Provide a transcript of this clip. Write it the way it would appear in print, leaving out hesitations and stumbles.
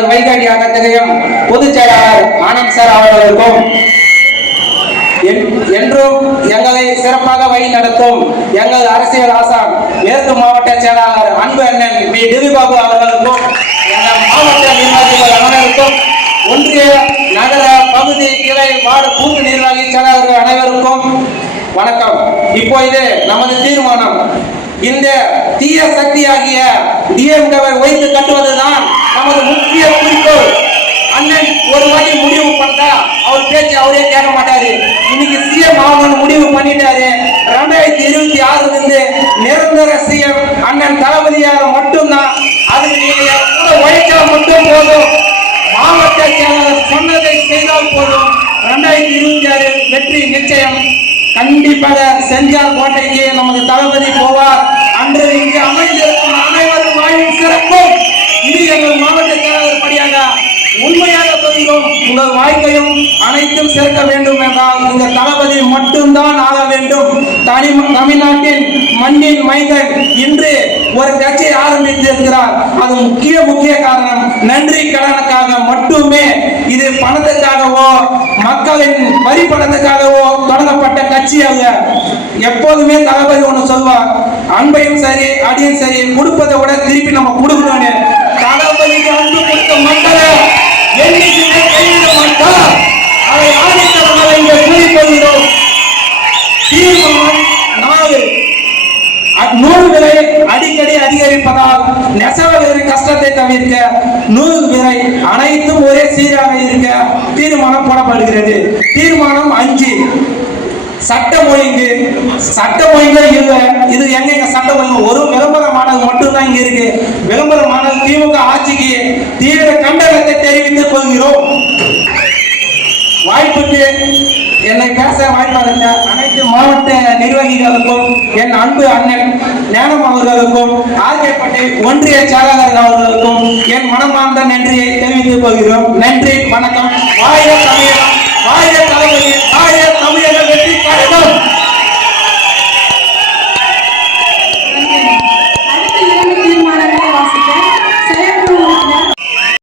செயலாளர் வைகாடி அகத்தகையும் பொதுச் செயலாளர் ஆனந்த் சார் அவர்களுக்கும் என்றும் எங்களை சிறப்பாக வழி நடத்தும் எங்கள் அரசியல் ஆசான் மேற்கு மாவட்ட செயலாளர் அன்பு அண்ணன் பி டிவிபாபு அவர்களுக்கும் எங்கள் மாவட்ட நிர்வாகிகள் அனைவருக்கும் ஒன்றிய நகர பகுதி கிளை வார்டு கூட்டு நிர்வாகி செயலாளர்கள் அனைவருக்கும் வணக்கம். இப்போது நமது தீர்மானம் இந்த தீய சக்தியாகிய டிஎம்கேவை ஒழித்து கட்டுவதுதான் நமது முக்கிய குறிக்கோள். அண்ணன் ஒரு வாட்டி முடிவு பண்ணா அவர் பேச்சு அவரே கேட்க மாட்டாரு. இன்னைக்கு சிஎம் ஆகணும்னு முடிவு பண்ணிட்டாரு. 2026 நிரந்தர சிஎம் அண்ணன் தளபதியார் மட்டும்தான். அதுக்கு நீங்க கூட உழைச்சா மட்டும் போதும். மாவட்ட செயலாளர் சொன்னதை செய்தால் போதும். 2026 வெற்றி நிச்சயம். கண்டிப்பாக செஞ்சார் கோட்டைக்கு நமது தளபதி போவார். அன்று இங்கு அமைந்திருக்கும் அனைவரும் வாழும் சிறப்பும். இது எங்கள் மாவட்ட செயலாளர் படியாக உண்மையாக சொல்கிறோம். உங்கள் வாழ்க்கையும் அனைத்தும் சேர்க்க வேண்டும் என்றால் இந்த தளபதி மட்டும்தான் ஆக வேண்டும். தமிழ்நாட்டின் மண்ணின் மைந்தன் இன்று ஒரு கட்சி ஆரம்பித்திருக்கிறார். அது முக்கிய காரணம் நன்றி கடனுக்காக மட்டுமே. இது பணத்துக்காகவோ மக்களின் வரி பணத்துக்காகவோ தொடங்கப்பட்ட கட்சி அல்ல. எப்போதுமே தளபதி ஒண்ணு சொல்வார், அன்பையும் சரி அடியும் சரி கொடுப்பதை விட திருப்பி நம்ம கொடுக்கணும்னு. தளபதிக்கு அன்பு கொடுத்த மக்களை என்னைக்குமே கைவிட மாட்டார். அதை ஆணைத்தவர்களை இங்கே கூறிக்கொள்கிறோம். தீர்மானம் 4 நூல் விலை அடிக்கடி அதிகரிப்பதால் நெசவாளர்களின் கஷ்டத்தை தவிர்க்க நூல் விலை அனைத்தும் ஒரே சீராக இருக்க தீர்மானம் போடப்படுகிறது. தீர்மானம் 5 சட்டம் ஒழுங்கு இல்லை. இது எங்க சட்டம் ஒழுங்கு? ஒரு விளம்பரமானது மட்டும்தான் இங்க இருக்கு. விளம்பரமானது திமுக ஆட்சிக்கு தீவிர கண்டனத்தை தெரிவித்துக் கொள்கிறோம். வாய்ப்புக்கு என்னை பேச வாய்ப்பளித்த அனைத்து மாவட்ட நிர்வாகிகளுக்கும் என் அன்பு அண்ணன் ஞானம் அவர்களுக்கும் ஆர்கேப்பட்டி ஒன்றிய செயலாளர்கள் அவர்களுக்கும் என் மனமார்ந்த நன்றியை தெரிவித்துக் கொள்கிறோம். நன்றி, வணக்கம். வாழ்க தமிழகம், வாழ்க